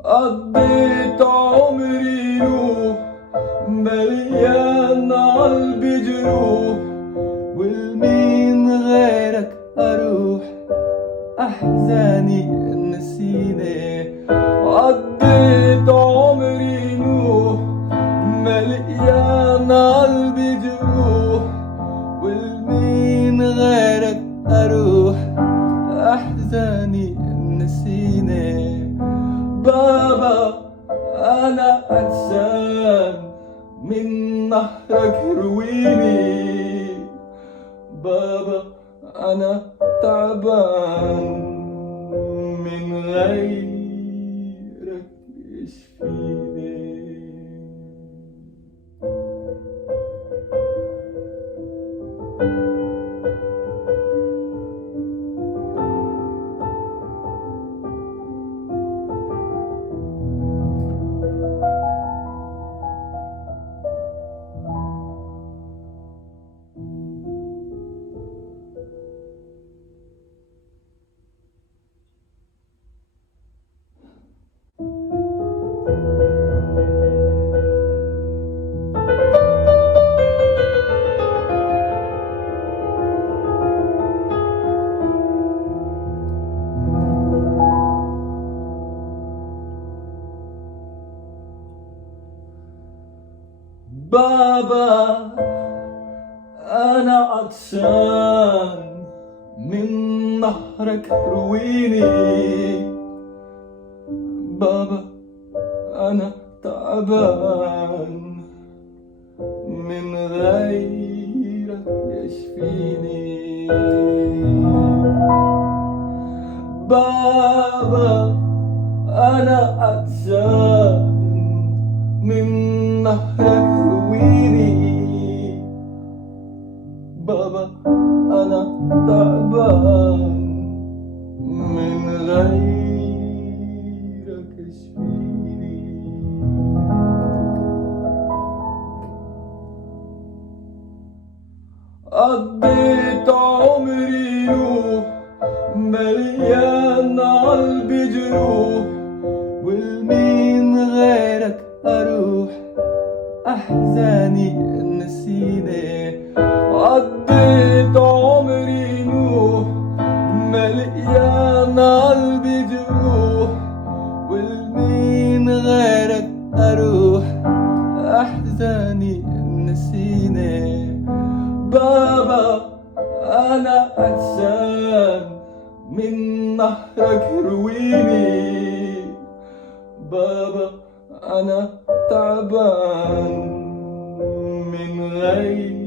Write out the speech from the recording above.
قضيت عمري نوح مليان قلبي جروح، والمين غيرك أروح أحزاني نسيني. قضيت عمري نوح مليان قلبي جروح، والمين غيرك أروح أحزاني نسيني. بابا أنا عطشان من نهرك رويني، بابا أنا تعبان من غيرك يشفيني. بابا أنا عطشان من نهرك رويني، بابا أنا تعبان من غيرك يشفيني. بابا أنا عطشان من نهرك رويني، بابا أنا تعبان من غيرك يشفيني. قضيت عمري نوح مليان قلبي جروح، والمين غيرك أروح أحزاني نسيني. قضيت عمري نوح مليان قلبي جروح، والمين غيرك أروح أحزاني نسيني. بابا أنا عطشان من نهرك رويني، بابا أنا تعبان من غيرك